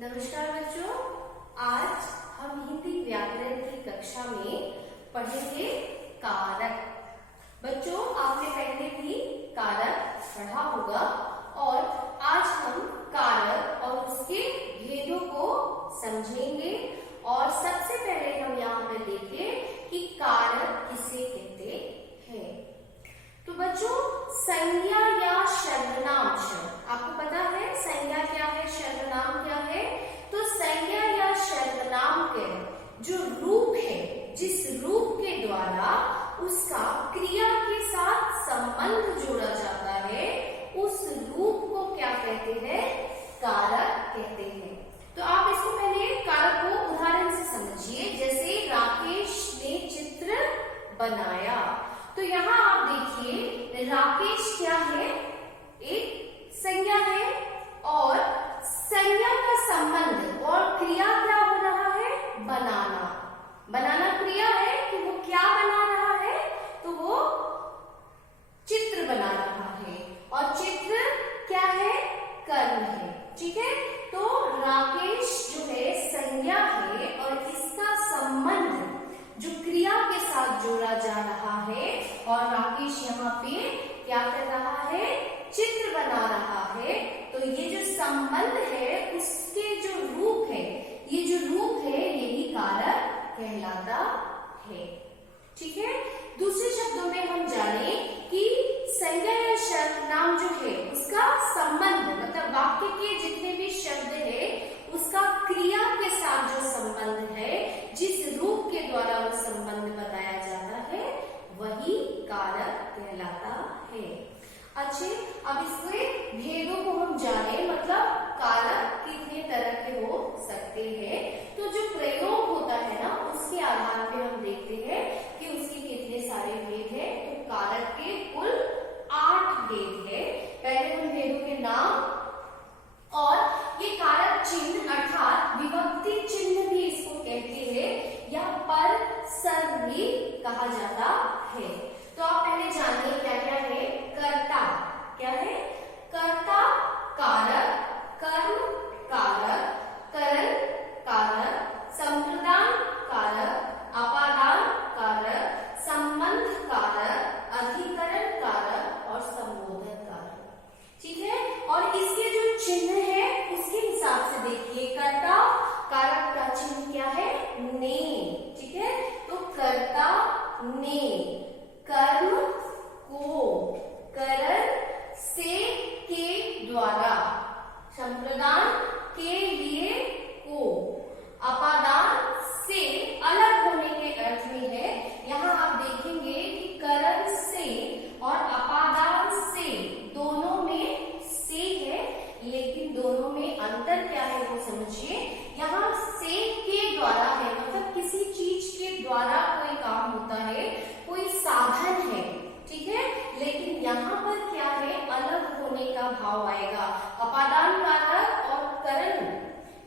नमस्कार बच्चों, आज हम हिंदी व्याकरण की कक्षा में पढ़ेंगे कारक। बच्चों, आपने पहले भी कारक पढ़ा होगा और आज हम कारक और उसके भेदों को समझेंगे। और सबसे पहले हम यहाँ पर देखें कि कारक किसे कहते हैं। तो बच्चों, संज्ञा या सर्वनाम शब्द, आपको पता है संज्ञा क्या है, सर्वनाम क्या है। तो संज्ञा या सर्वनाम के जो रूप है, जिस रूप के द्वारा उसका क्रिया के साथ संबंध जोड़ा जाता है, उस रूप को क्या कहते हैं, कारक कहते हैं। तो आप इसको पहले कारक को उदाहरण से समझिए। जैसे राकेश ने चित्र बनाया, तो यहाँ आप देखिए राकेश क्या है, एक संज्ञा है और संज्ञा का संबंध और क्रिया क्या हो रहा है, बनाना। बनाना क्रिया है कि वो क्या बना रहा है, तो वो चित्र बना रहा है और चित्र क्या है, कर्म है। ठीक है, तो राकेश जो है संज्ञा है और इसका संबंध जो क्रिया के साथ जोड़ा जा रहा है और राकेश यहाँ पे क्या कर रहा है, चित्र बना रहा है। तो ये जो संबंध है उसके जो रूप है, ये जो रूप है यही कारक कहलाता है। ठीक है, दूसरे शब्दों में हम जाने कि संज्ञा या सर्वनाम जो है उसका संबंध, मतलब वाक्य के जितने भी शब्द है उसका क्रिया के साथ जो संबंध है, जिस रूप के द्वारा वो संबंध बताया जाता है, वही कारक कहलाता है। अच्छे, अब इसके भेदों को हम जाने, मतलब कारक कितने तरह के हो सकते हैं। तो जो प्रयोग होता है ना, उसके आधार पे हम देखते हैं कि उसके कितने सारे भेद हैं। तो कारक के कुल 8 भेद है। पहले हम भेदों के नाम, और ये कारक चिन्ह अर्थात विभक्ति चिन्ह भी इसको कहते हैं या पर सर भी कहा जाता है। तो आप पहले जानिए क्या क्या है। कर्ता क्या है, कर्ता कारक, कर्म कारक, करण कारक, संप्रदान कारक, अपादान कारक, संबंध कारक, अधिकरण कारक और संबोधन कारक। ठीक है, और इसके जो चिन्ह है उसके हिसाब से देखिए। कर्ता कारक का चिन्ह क्या है, ने। ठीक है, तो कर्ता ने, कर्म को, करण से, के द्वारा, संप्रदान के लिए, को, अपादान से अलग होने के अर्थ में है। यहाँ आप देखेंगे कि करण से और अपादान से दोनों में से है, लेकिन दोनों में अंतर क्या है वो समझिए। यहाँ से के द्वारा है, मतलब किसी चीज के द्वारा कोई काम होता है, कोई साधन है। ठीक है, लेकिन यहाँ पर क्या है, अलग होने का भाव आएगा। अपादान कारक और करण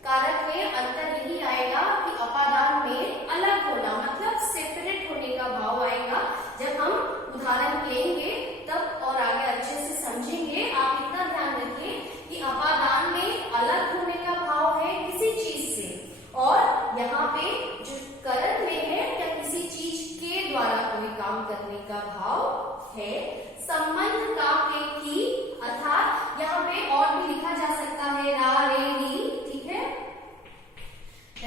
कारक में अंतर यही आएगा कि अपादान में अलग होना, मतलब सेपरेट होने का भाव आएगा। जब हम उदाहरण लेंगे तब और आगे अच्छे से समझेंगे। आप इतना ध्यान रखिए कि अपादान में अलग होने का भाव है किसी चीज से, और यहाँ पे जो करण में है या किसी चीज के द्वारा कोई काम करने का भाव है। संबंध का पे की, अर्थात यहाँ पे और भी लिखा जा सकता है रा रे री। ठीक है,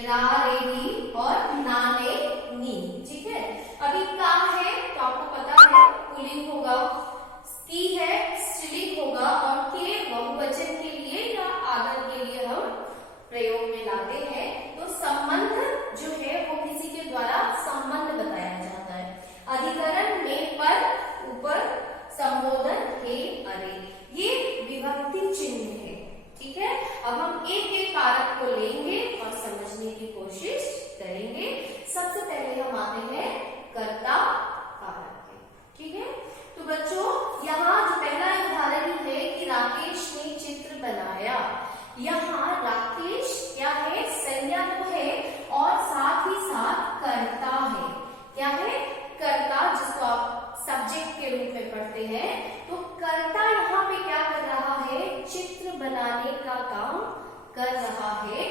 रा रे री और ना ने नी। ठीक है, अभी का है तो आपको पता है पुल्लिंग होगा, की है स्त्रीलिंग होगा, और के बहुवचन के लिए या आदर के लिए हम प्रयोग में लाते हैं। तो संबंध जो है वो किसी के द्वारा संबंध बताया जाता है। अधिकरण में पर, ऊपर, संबोधन हे, अरे, ये विभक्ति चिन्ह है। ठीक है, अब हम एक एक कारक को लेंगे और समझने की कोशिश करेंगे। सबसे पहले हम आते हैं कर्ता कारक पे। ठीक है, तो बच्चों यहाँ जो पहला उदाहरण है कि राकेश ने चित्र बनाया। यहाँ राकेश क्या है, संज्ञा तो है और साथ ही साथ कर्ता है। क्या है, कर्ता, जिसको आप सब्जेक्ट के रूप में पढ़ते हैं। तो कर्ता यहाँ पे क्या कर रहा है, चित्र बनाने का काम कर रहा है।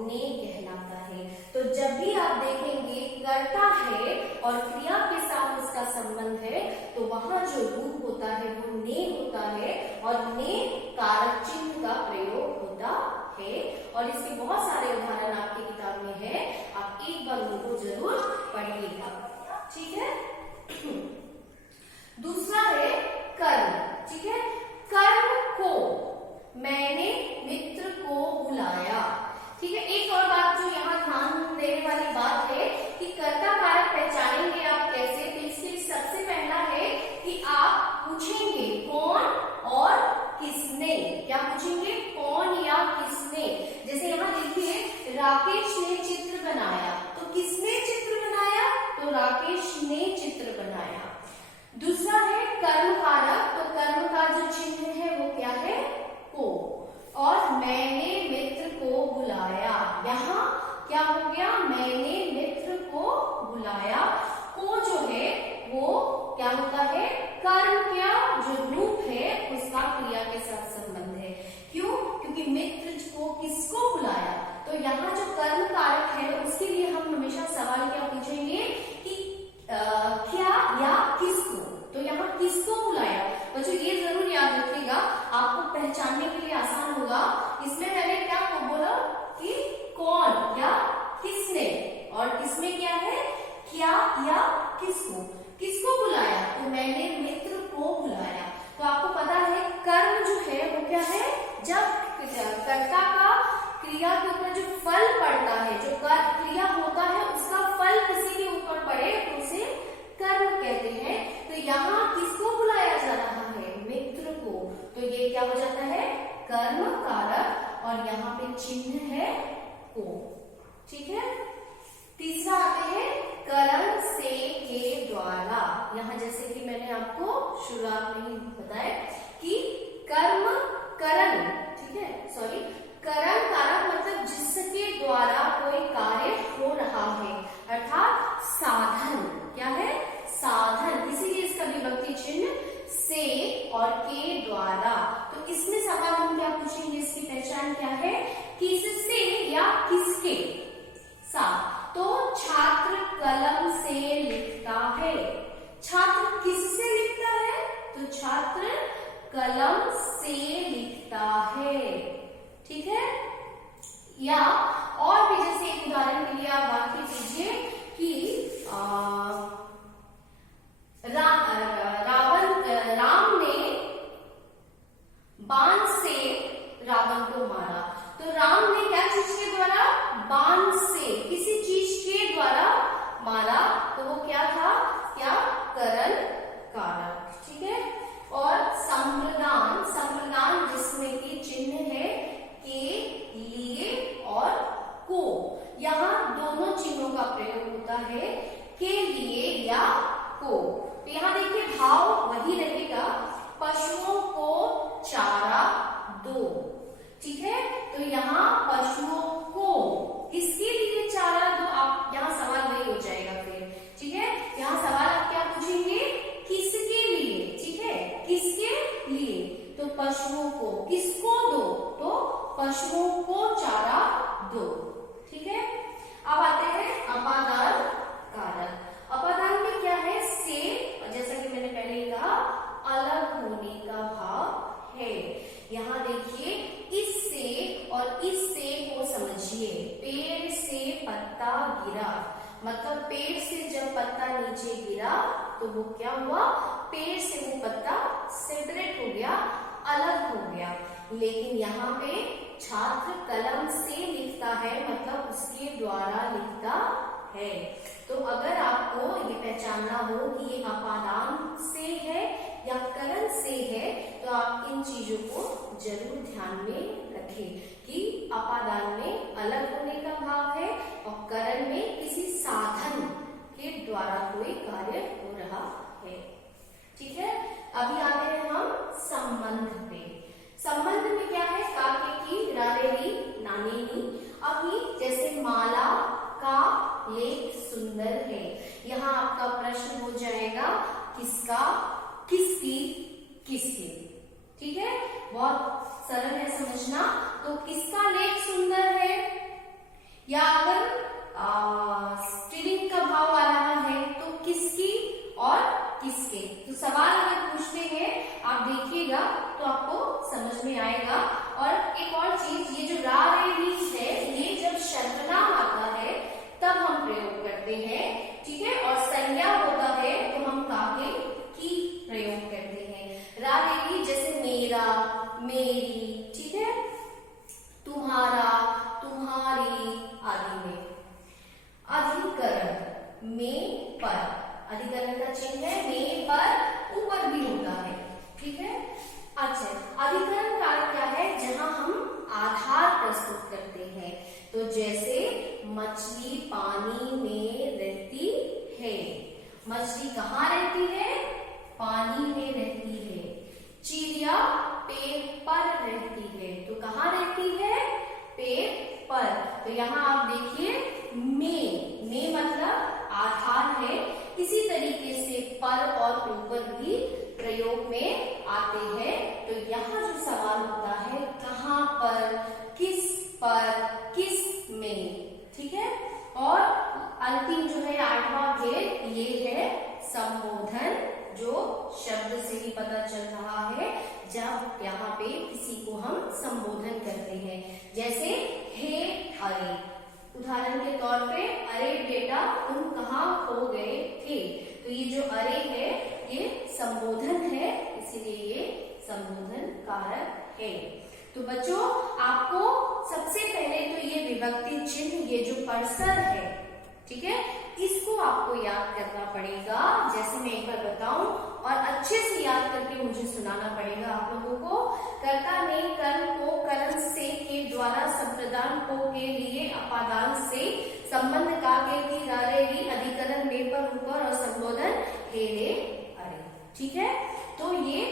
ने कहलाता है। तो जब भी आप देखेंगे कर्ता है और क्रिया के साथ उसका संबंध है, तो वहां जो रूप होता है वो ने होता है और ने कारक चिन्ह का प्रयोग होता है। और इसके बहुत सारे उदाहरण आपकी किताब में है, आप एक बार उनको जरूर पढ़िएगा, ठीक है। दूसरा है कर्म, ठीक है। कर्म को मैंने मित्र को बुलाया, ठीक है। एक और बात जो यहाँ ध्यान देने वाली बात है कि कर्ता कारक पहचानेंगे आप कैसे, तो इसलिए सबसे पहला है कि आप पूछेंगे कौन और किसने। क्या पूछेंगे? कौन या किसने। जैसे यहाँ देखिए राकेश ने चित्र बनाया, तो किसने चित्र बनाया? तो राकेश ने चित्र बनाया। दूसरा है कर्म कारक, तो कर्म का जो चिन्ह है वो क्या है? को। और मैंने मित्र को बुलाया, यहाँ क्या हो गया? मैंने मित्र को बुलाया। को जो है वो क्या होता है? कर्म का जो रूप है उसका क्रिया के साथ संबंध है। क्यों? क्योंकि मित्र को किसको बुलाया, तो यहाँ जो कर्म कारक है उसके लिए हम हमेशा सवाल क्या पूछेंगे कि क्या या किसको। तो यहाँ किसको बुलाया? बच्चों ये जरूर याद रखिएगा, आपको पहचानने के लिए आसान होगा। इसमें मैंने क्या बोला कि कौन या किसने, और इसमें क्या है? क्या या किसको। किसको बुलाया? तो मैंने मित्र को बुलाया। तो आपको पता है कर्म जो है वो क्या है? जब कर्ता का क्रिया के ऊपर जो फल पड़ता है, जो क्रिया होता है उसका फल किसी के ऊपर पड़े तो उसे कर्म कहते हैं। तो यहाँ किसको बुलाया जा रहा है? मित्र को। तो ये क्या हो जाता है? कर्म कारक, और यहाँ पे चिन्ह है को, ठीक है। तीसरा आते हैं करण से के द्वारा। यहाँ जैसे कि मैंने आपको शुरुआत में ही बताया कि कर्म करण, ठीक है, सॉरी, करण कारक मतलब जिसके द्वारा कोई कार्य हो रहा है, अर्थात साधन। क्या है? साधन। इसीलिए इसका विभक्ति चिन्ह से और के द्वारा। तो इसमें सवाल हम क्या पूछेंगे? इसकी पहचान क्या है? किससे या किसके साथ। तो छात्र कलम से लिखता है। छात्र किससे लिखता है? तो छात्र कलम से लिखता है, ठीक है। या और भी जैसे एक उदाहरण के लिए आप वाक्य कीजिए कि राम ने बाण से रावण को मारा। तो राम ने क्या चीज के द्वारा? बाण से, किसी चीज के द्वारा मारा, तो वो क्या था? क्या? करण कारक, ठीक है। और संप्रदान, संप्रदान जिसमें कि चिन्ह है के, लिए और को। यहाँ दोनों चिन्हों का प्रयोग होता है, के लिए या को। तो यहाँ देखिए भाव वही रहेगा, पशुओं को चारा दो, ठीक है। तो यहाँ पशुओं को किसके लिए चारा दो, आप यहाँ सवाल वही हो जाएगा फिर, ठीक है। यहाँ सवाल आप क्या पूछेंगे? किसके लिए, ठीक है, किसके लिए। तो पशुओं को, किसको दो? तो पशुओं को चारा दो, ठीक है। अब आते हैं अपादान कारक। अपादान में क्या है? से, जैसा कि मैंने पहले ही कहा, अलग होने का भाव है। यहाँ देखिए इससे और इससे को समझिए। पेड़ से पत्ता गिरा, मतलब पेड़ से जब पत्ता नीचे गिरा तो वो क्या हुआ? पेड़ से वो पत्ता सेपरेट हो गया, अलग हो गया। लेकिन यहाँ पे छात्र कलम से लिखता है, मतलब उसके द्वारा लिखता है। तो अगर आपको ये पहचानना हो कि ये अपादान से है या करण से है, तो आप इन चीजों को जरूर ध्यान में रखें कि अपादान में अलग होने का भाव है और करण में किसी साधन के द्वारा कोई कार्य हो रहा है, ठीक है। अभी आते हैं हम संबंध पे। संबंध में क्या है? काके की रारेरी नानेनी। अभी जैसे माला का लेख सुंदर है, यहाँ आपका प्रश्न हो जाएगा किसका, किसकी, किसके, ठीक है। बहुत सरल है समझना। तो किसका लेख सुंदर है? या अगर स्त्रीलिंग का भाव आ रहा है तो किसकी और किसके। तो सवाल अगर पूछते हैं आप देखिएगा तो आपको समझ में आएगा। और एक और चीज, ये जो रा रे री है, ये जब सर्वनाम आता है तब हम प्रयोग करते हैं, ठीक है। और संज्ञा होता है तो हम काके की प्रयोग करते हैं। रा रे री जैसे मेरा, मेरी, ठीक है, तुम्हारा, तुम्हारी आदि में। अधिकरण में पर, अधिकरण का चिन्ह है में पर, ऊपर भी होता है, ठीक है। अच्छा, अधिकरण कारक क्या है? जहां हम आधार प्रस्तुत करते हैं। तो जैसे मछली पानी में रहती है, मछली कहाँ रहती है? पानी में रहती है। चिड़िया पेड़ पर रहती है, तो कहाँ रहती है? पेड़ पर। तो यहाँ आप देखिए में मतलब आधार है। इसी तरीके से पर और ऊपर भी प्रयोग में आते हैं। तो यहाँ जो सवाल होता है, कहाँ पर, किस में, ठीक है। और अंतिम जो है 8वां भेद, ये है संबोधन, जो शब्द से ही पता चल रहा है जब यहाँ पे किसी को हम संबोधन करते हैं। जैसे हे अरे, उदाहरण के तौर पे, अरे बेटा तुम कहाँ खो गए थे। तो ये जो अरे है ये संबोधन है, इसीलिए ये संबोधन कारक है। तो बच्चों आपको सबसे पहले तो ये विभक्ति चिन्ह, ये जो कर्सर है, ठीक है, इसको आपको याद करना पड़ेगा। जैसे मैं एक बार बताऊं और अच्छे से याद करके मुझे सुनाना पड़ेगा आप लोगों को। कर्ता ने कर्म को करण से के द्वारा संप्रदान को के लिए अपादान से संबंध का के की रा रे री, अधिकरण में पर ऊपर और संबोधन हे रे अरे, ठीक है। तो ये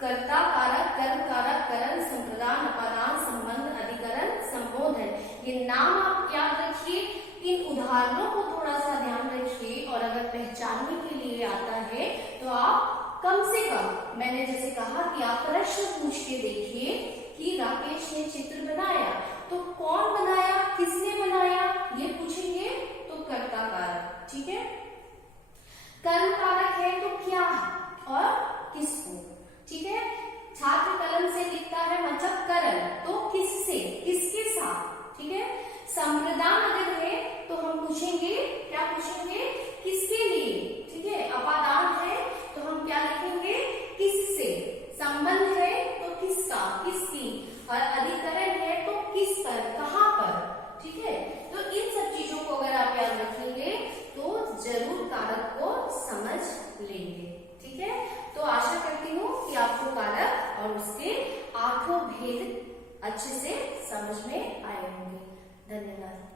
कर्ता कारक, कर्म कारक, करण, संप्रदान, अपादान, संबंध, अधिकरण, संबोधन, ये नाम आप याद रखिए। इन उदाहरणों को थोड़ा सा ध्यान रखिए और अगर पहचानने के लिए आता है तो आप कम से कम, मैंने जैसे कहा कि आप प्रश्न पूछ के देखिए कि राकेश ने चित्र बनाया, तो कौन बनाया, किसने बनाया, ये पूछेंगे तो कर्ता कारक, ठीक है। कर्म कारक है तो क्या और किसको, ठीक है। छात्र कलम से लिखता है मतलब करण, तो किससे, किसके साथ, ठीक है। संप्रदान अगर है तो हम पूछेंगे, क्या पूछेंगे, किसके लिए, ठीक है। अपादान है तो हम क्या लिखेंगे, किससे। संबंध है तो किसका, किसकी। और अधिकरण है तो किस पर, कहां पर, ठीक है। तो इन सब चीजों को अगर आप याद रखेंगे तो जरूर कारक को समझ लेंगे, ठीक है। तो आशा करती हूँ कि आपको कारक और उसके 8 भेद अच्छे से समझ में आए होंगे। धन्यवाद।